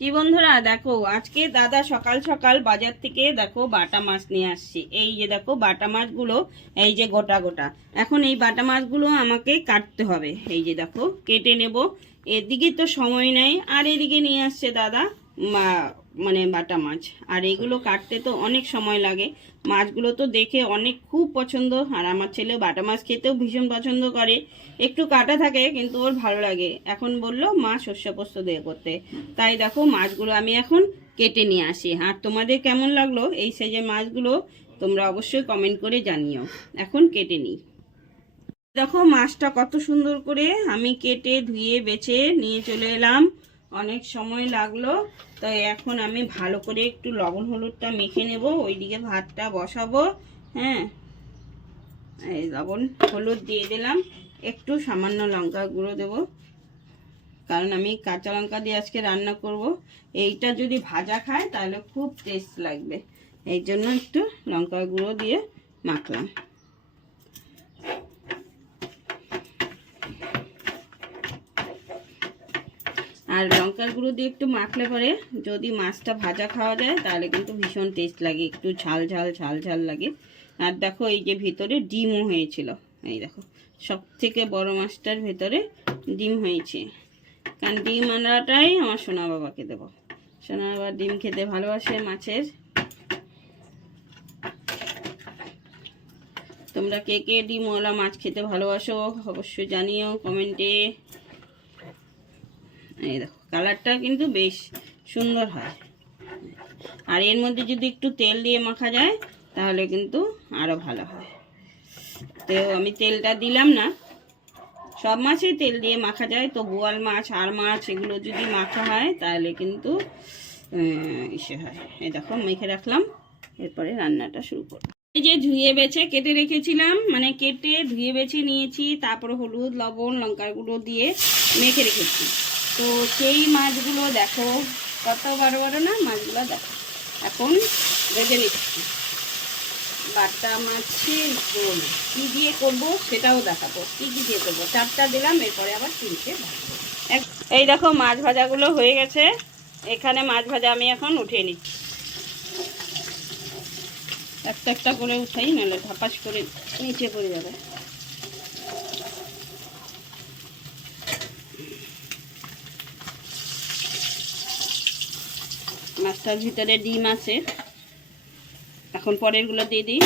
কি বন্ধুরা দেখো, আজকে দাদা সকাল সকাল বাজার থেকে দেখো বাটা মাছ নিয়ে আসছি। এই যে দেখো বাটা মাছগুলো, এই যে গোটা গোটা। এখন এই বাটা মাছগুলো আমাকে কাটতে হবে। এই যে দেখো কেটে নেব। এদিকে তো সময় নেই, আর এদিকে নিয়ে আসছে দাদা মানে বাটা মাছ। আর এগুলো কাটতে তো অনেক সময় লাগে। মাছগুলো তো দেখে অনেক খুব পছন্দ, আর আমার ছেলে বাটা মাছ খেতেও ভীষণ পছন্দ করে। একটু কাটা থাকে কিন্তু ওর ভালো লাগে। এখন বললো মা সর্ষে পোস্ত দিয়ে করতে, তাই দেখো মাছগুলো আমি এখন কেটে নিয়ে আসি। আর তোমাদের কেমন লাগলো এই সাইজের মাছগুলো তোমরা অবশ্যই কমেন্ট করে জানিও। এখন কেটে নিই। দেখো মাছটা কত সুন্দর করে আমি কেটে ধুয়ে বেছে নিয়ে চলে এলাম। অনেক সময় লাগলো, তাই এখন আমি ভালো করে একটু লবণ হলুদটা মেখে নেব। ওইদিকে ভাতটা বসাবো। হ্যাঁ, এই লবণ হলুদ দিয়ে দিলাম, একটু সামান্য লঙ্কা গুঁড়ো দেবো, কারণ আমি কাঁচা লঙ্কা দিয়ে আজকে রান্না করব। এইটা যদি ভাজা খায় তাহলে খুব টেস্ট লাগবে, এই জন্য একটু লঙ্কা গুঁড়ো দিয়ে মাখলাম। আর লঙ্কার গুঁড়ো দিয়ে একটু মাখলে পরে যদি মাছটা ভাজা খাওয়া যায় তাহলে কিন্তু ভীষণ টেস্ট লাগে, একটু ঝাল ঝাল ঝাল ঝাল লাগে। আর দেখো এই যে ভিতরে ডিমও হয়েছিল, এই দেখো সব থেকে বড় মাছটার ভেতরে ডিম হয়েছে। কারণ ডিম আনাটাই আমার সোনা বাবাকে দেবো। সোনা বাবা ডিম খেতে ভালোবাসে মাছের। তোমরা কে কে ডিমওয়ালা মাছ খেতে ভালোবাসো অবশ্যই জানিও কমেন্টে। এই দেখো কালারটা কিন্তু বেশ সুন্দর হয়। আর এর মধ্যে যদি একটু তেল দিয়ে মাখা যায় তাহলে কিন্তু আরও ভালো হয়। তো আমি তেলটা দিলাম না, সব মাছেই তেল দিয়ে মাখা যায়, তো বোয়াল মাছ আর মাছ এগুলো যদি মাখা হয় তাহলে কিন্তু ইসে হয়। এই দেখো মেখে রাখলাম, এরপরে রান্নাটা শুরু করব। এই যে ধুয়ে বেছে কেটে রেখেছিলাম, মানে কেটে ধুয়ে বেছে নিয়েছি, তারপরে হলুদ লবণ লঙ্কার গুঁড়ো দিয়ে মেখে রেখেছি। তো সেই মাছগুলো দেখো কত বড় বড় না মাছগুলো, দেখো এখন ভেজে নিচ্ছি। বাটা মাছের ঝোল কী দিয়ে করবো সেটাও দেখাবো, কী কী দিয়ে করবো। 4টা দিলাম, এরপরে আবার 3টে ভাজবো। এই দেখো মাছ ভাজাগুলো হয়ে গেছে। এখানে মাছ ভাজা আমি এখন উঠিয়ে নিচ্ছি। একটা একটা করে উঠাই, নাহলে ধাপাস করে নিচে পড়ে যাবে। মাছটার ভিতরে ডিম আছে, এখন পরেরগুলো দিয়ে দিই।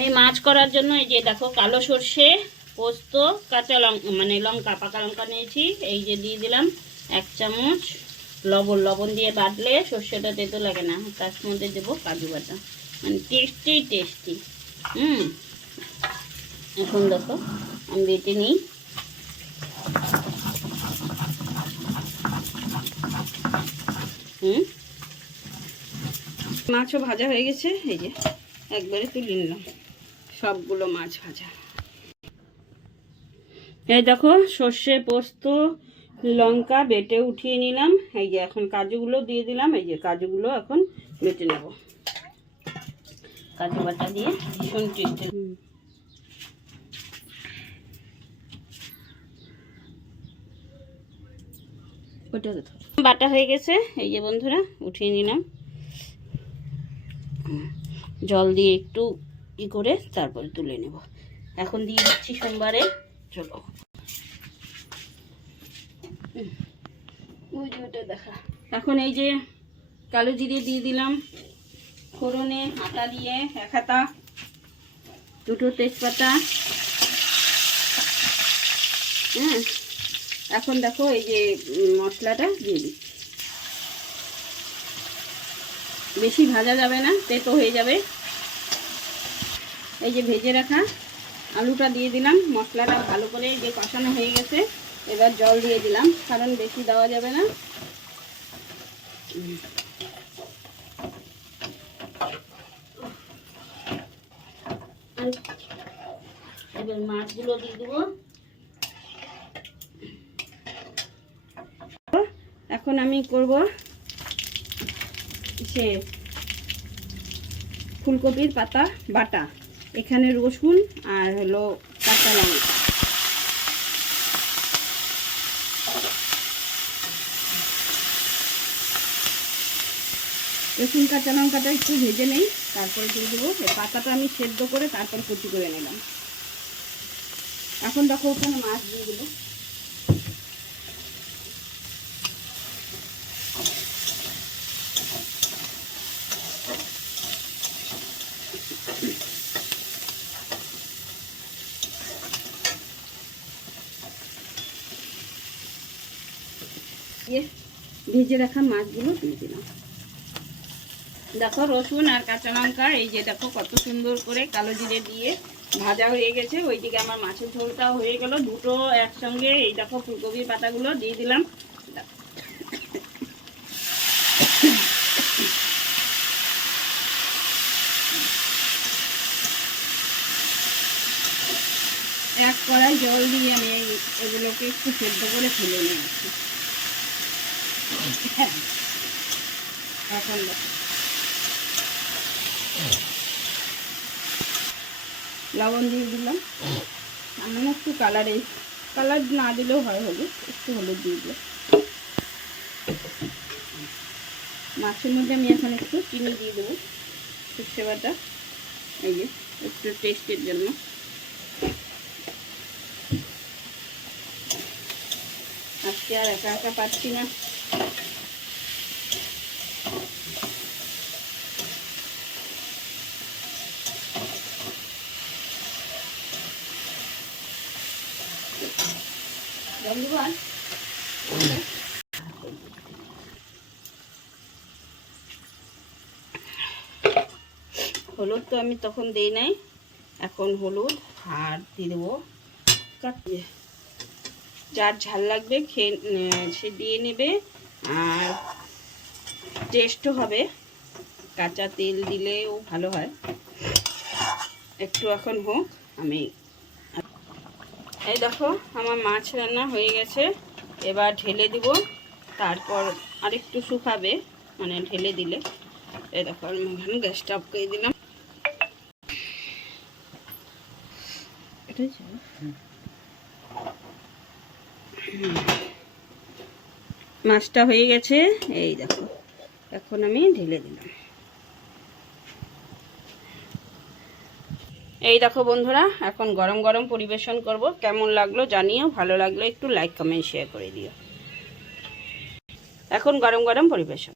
এই মাছ করার জন্য এই যে দেখো কালো সর্ষে পোস্ত কাঁচা লঙ্কা মানে লঙ্কা পাকা লঙ্কা নিয়েছি, এই যে দিয়ে দিলাম 1 চামচ লবণ দিয়ে বাটলে সর্ষেটা তেতো লাগে না। তার মধ্যে দেবো কাজু বাটা, মানে টেস্টি। এখন দেখো আমি বেটে নিই। মাছও ভাজা হয়ে গেছে, এই যে একবারে তুলে নিলাম সবগুলো মাছ ভাজা। এই দেখো সর্ষে পোস্ত লঙ্কা বেটে উঠিয়ে নিলাম। এই যে এখন কাজুগুলো দিয়ে দিলাম, এই যে কাজুগুলো এখন বেটে নেব। কাজু বাটা দিয়ে ভীষণ টেস্টি। বাটা হয়ে গেছে, এই যে বন্ধুরা উঠিয়ে নিলাম। জল দিয়ে একটু ই করে তারপরে তুলে নেব। এখন দিয়ে দিচ্ছি সোমবারে। চলো ওইটা দেখা। এখন এই যে কালো জিরে দিয়ে দিলাম, ফোড়নে আটা দিয়ে 1 হাতা, 2টো তেজপাতা। এখন দেখো এই যে মশলাটা দিয়ে দিচ্ছি। বেশি ভাজা যাবে না, তেতো হয়ে যাবে। এই যে ভেজে রাখা আলুটা দিয়ে দিলাম। মশলাটা ভালো করে যে কষানো হয়ে গেছে, এবার জল দিয়ে দিলাম, কারণ বেশি দেওয়া যাবে না। এবার মাছগুলো দিয়ে দেবো। এখন আমি করব সে ফুলকপির পাতা বাটা। এখানে রসুন আর হলো কাঁচা লঙ্কা। রসুন কাঁচা লঙ্কাটা একটু ভেজে নেই, তারপরে দিয়ে দেবো। পাতাটা আমি সেদ্ধ করে তারপর কুচি করে নিলাম। এখন দেখো ওখানে মাছ দিয়ে দেবো। ভেজে রাখা মাছগুলো দিয়ে দিলাম। দেখো রসুন আর কাঁচা লঙ্কা এই যে দেখো কত সুন্দর করে কালো জিরে দিয়ে ভাজা হয়ে গেছে। ওইদিকে আমার মাছের ঝোলটাও হয়ে গেল, দুটো একসঙ্গে। এই দেখো ফুলকপির পাতাগুলো দিয়ে দিলাম। এক কড়াই জল দিয়ে আমি এগুলোকে একটু সেদ্ধ করে ফেলে নিয়েছি। এখন লবণ দিয়ে দিলাম, সামান্য একটু কালার না দিলেও হয়, হলুদ একটু হলুদ দিয়ে দিলাম। মাছের মধ্যে আমি এখন একটু চিনি দিয়ে দেবো, সর্ষে বাটা, এই যে একটু টেস্টের জন্য। আজকে আর একা একা পাচ্ছি না। হলুদ তো আমি তখন দিই নাই, এখন হলুদ আর দিয়ে দেবো। যার ঝাল লাগবে সে দিয়ে নেবে, আর টেস্টও হবে। কাঁচা তেল দিলেও ভালো হয়। একটু এখন হোক, আমি এই দেখো আমার মাছ রান্না হয়ে গেছে। এবার ঢেলে দিব, তারপর আরেকটু শুকাবে, মানে ঢেলে দিলে। এই দেখো আমি এখানে গ্যাসটা অফ করে দিলাম। মাছটা হয়ে গেছে, এই দেখো এখন আমি ঢেলে দিলাম। এই দেখো বন্ধুরা, এখন গরম গরম পরিবেশন করব। কেমন লাগলো জানিও, ভালো লাগলে একটু লাইক কমেন্ট শেয়ার করে দিও। এখন গরম গরম পরিবেশন।